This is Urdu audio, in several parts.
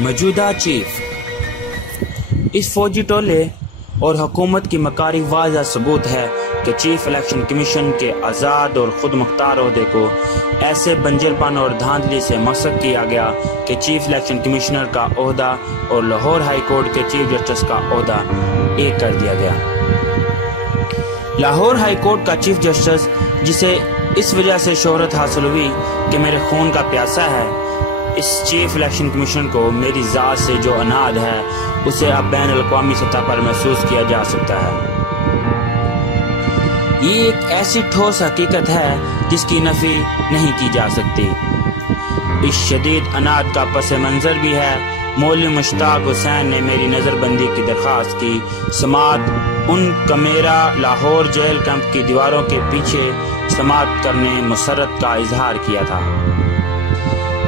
موجودہ چیف اس فوجی ٹولے اور حکومت کی مکاری واضح ثبوت ہے کہ چیف الیکشن کمیشن کے آزاد اور خود مختار عہدے کو ایسے بنجر پن اور دھاندلی سے مسخ کیا گیا کہ چیف الیکشن کمشنر کا عہدہ اور لاہور ہائی کورٹ کے چیف جسٹس کا عہدہ ایک کر دیا گیا۔ لاہور ہائی کورٹ کا چیف جسٹس، جسے اس وجہ سے شہرت حاصل ہوئی کہ میرے خون کا پیاسا ہے، اس چیف الیکشن کمیشن کو میری ذات سے جو اناد ہے اسے اب بین الاقوامی سطح پر محسوس کیا جا سکتا ہے۔ یہ ایک ایسی ٹھوس حقیقت ہے جس کی نفی نہیں کی جا سکتی۔ اس شدید اناد کا پس منظر بھی ہے مولوی مشتاق حسین نے میری نظر بندی کی درخواست کی سماعت ان کمیرا لاہور جیل کیمپ کی دیواروں کے پیچھے سماعت کرنے مسرت کا اظہار کیا تھا۔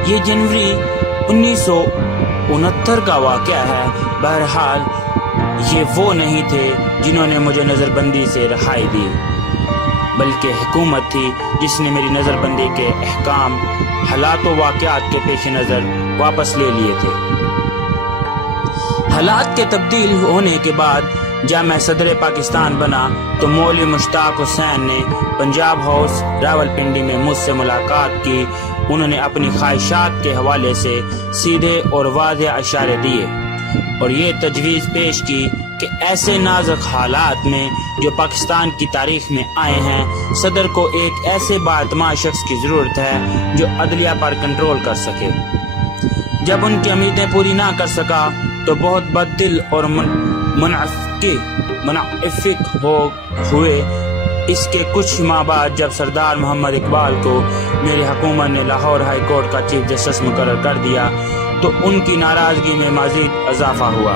یہ جنوری 1969 کا واقعہ ہے۔ بہرحال یہ وہ نہیں تھے جنہوں نے مجھے نظر بندی سے رہائی دی، بلکہ حکومت تھی جس نے میری نظر بندی کے احکام حالات و واقعات کے پیش نظر واپس لے لیے تھے۔ حالات کے تبدیل ہونے کے بعد جب میں صدر پاکستان بنا تو مولوی مشتاق حسین نے پنجاب ہاؤس راولپنڈی میں مجھ سے ملاقات کی۔ انہوں نے اپنی خواہشات کے حوالے سے سیدھے اور واضح اشارے دیے اور یہ تجویز پیش کی کہ ایسے نازک حالات میں جو پاکستان کی تاریخ میں آئے ہیں، صدر کو ایک ایسے بااعتماد شخص کی ضرورت ہے جو عدلیہ پر کنٹرول کر سکے۔ جب ان کی امیدیں پوری نہ کر سکا تو بہت بد دل اور منافق ہوئے۔ اس کے کچھ ماہ بعد جب سردار محمد اقبال کو میری حکومت نے لاہور ہائی کورٹ کا چیف جسٹس مقرر کر دیا تو ان کی ناراضگی میں مزید اضافہ ہوا۔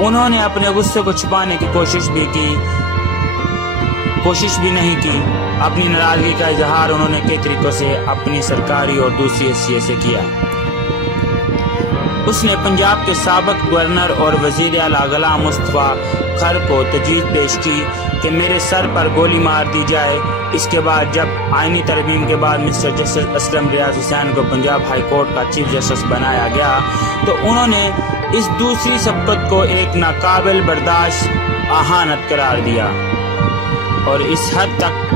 انہوں نے اپنے غصے کو چھپانے کی کوشش بھی نہیں کی۔ اپنی ناراضگی کا اظہار انہوں نے کئی طریقوں سے اپنی سرکاری اور دوسری حیثیت سے کیا۔ اس نے پنجاب کے سابق گورنر اور وزیر اعلیٰ غلام مصطفیٰ خر کو تجویز پیش کی کہ میرے سر پر گولی مار دی جائے۔ اس کے بعد جب آئینی ترمیم کے بعد مسٹر جسٹس اسلم ریاض حسین کو پنجاب ہائی کورٹ کا چیف جسٹس بنایا گیا تو انہوں نے اس دوسری سبقت کو ایک ناقابل برداشت اہانت قرار دیا، اور اس حد تک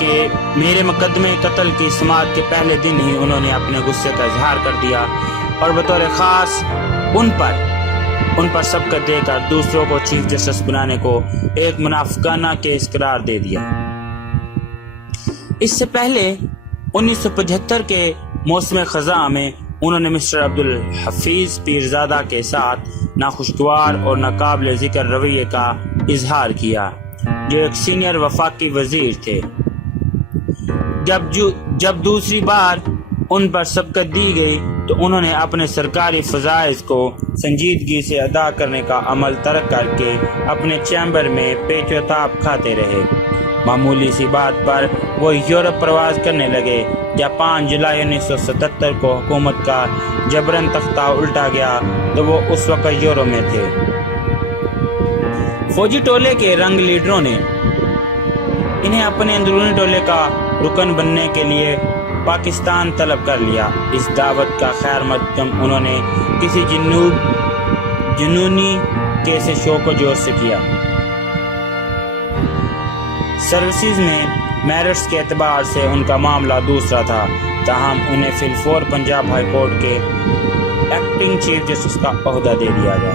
کہ میرے مقدمے قتل کی سماعت کے پہلے دن ہی انہوں نے اپنے غصے کا اظہار کر دیا اور بطور خاص ان پر سبقت دے کر دوسروں کو چیف جسٹس بنانے کو ایک منافقانہ کیس قرار دے دیا۔ اس سے پہلے 1975 کے موسم خزاں میں انہوں نے مسٹر عبدالحفیظ پیرزادہ کے ساتھ ناخوشگوار اور ناقابل ذکر رویے کا اظہار کیا، جو ایک سینئر وفاقی وزیر تھے۔ جب دوسری بار ان پر سبقت دی گئی تو انہوں نے اپنے سرکاری فضائض کو سنجیدگی سے ادا کرنے کا عمل ترک کر کے اپنے چیمبر میں پیچ و تاب کھاتے رہے۔ معمولی سی بات پر وہ یورپ پرواز کرنے لگے۔ جب 5 جولائی 1977 کو حکومت کا جبراً تختہ الٹا گیا تو وہ اس وقت یورپ میں تھے۔ فوجی ٹولے کے رنگ لیڈروں نے انہیں اپنے اندرونی ٹولے کا رکن بننے کے لیے پاکستان طلب کر لیا۔ اس دعوت کا خیر مقدم انہوں نے کسی جنونی کیسے شوق و جوش سے کیا۔ سروسز میں میرٹس کے اعتبار سے ان کا معاملہ دوسرا تھا، تاہم انہیں فی الفور پنجاب ہائی کورٹ کے ایکٹنگ چیف جسٹس کا عہدہ دے دیا گیا۔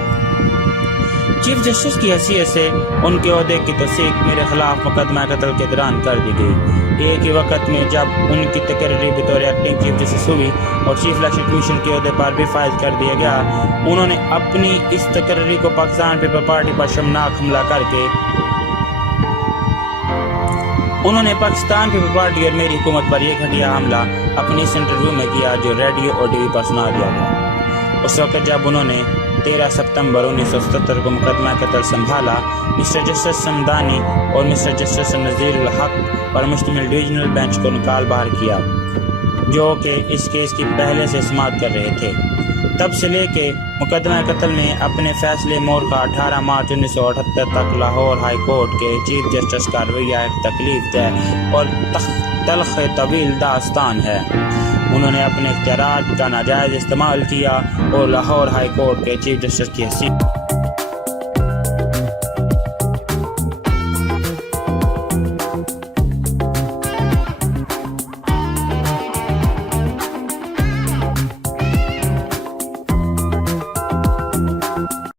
چیف جسٹس کی حیثیت سے ان کے عہدے کی تصدیق میرے خلاف مقدمہ قتل کے دوران کر دی گئی۔ ایک ہی وقت میں جب ان کی تقرری بطور ایکٹنگ چیف جسٹس ہوئی اور چیف الیکشن کمیشن کے عہدے پر بھی فائز کر دیا گیا، انہوں نے اپنی اس تقرری کو پاکستان پیپل پارٹی پر شرمناک حملہ کر کے انہوں نے پاکستان پیپل پارٹی اور میری حکومت پر یہ گھٹیا حملہ اپنی اس انٹرویو میں کیا جو ریڈیو اور ٹی وی پر سنا دیا گیا۔ اس وقت جب انہوں نے 13 ستمبر 1977 کو مقدمہ قتل سنبھالا، مسٹر جسٹس سمدانی اور مسٹر جسٹس نذیر الحق پر مشتمل ڈویژنل بینچ کو نکال باہر کیا، جو کہ اس کیس کی پہلے سے سماعت کر رہے تھے۔ تب سے لے کے مقدمہ قتل میں اپنے فیصلے مور کا 18 مارچ 1978 تک لاہور ہائی کورٹ کے چیف جسٹس کا رویہ ایک تکلیف دہ اور تلخ طویل داستان ہے۔ انہوں نے اپنے اختیارات کا ناجائز استعمال کیا اور لاہور ہائی کورٹ کے چیف جسٹس کی حیثیت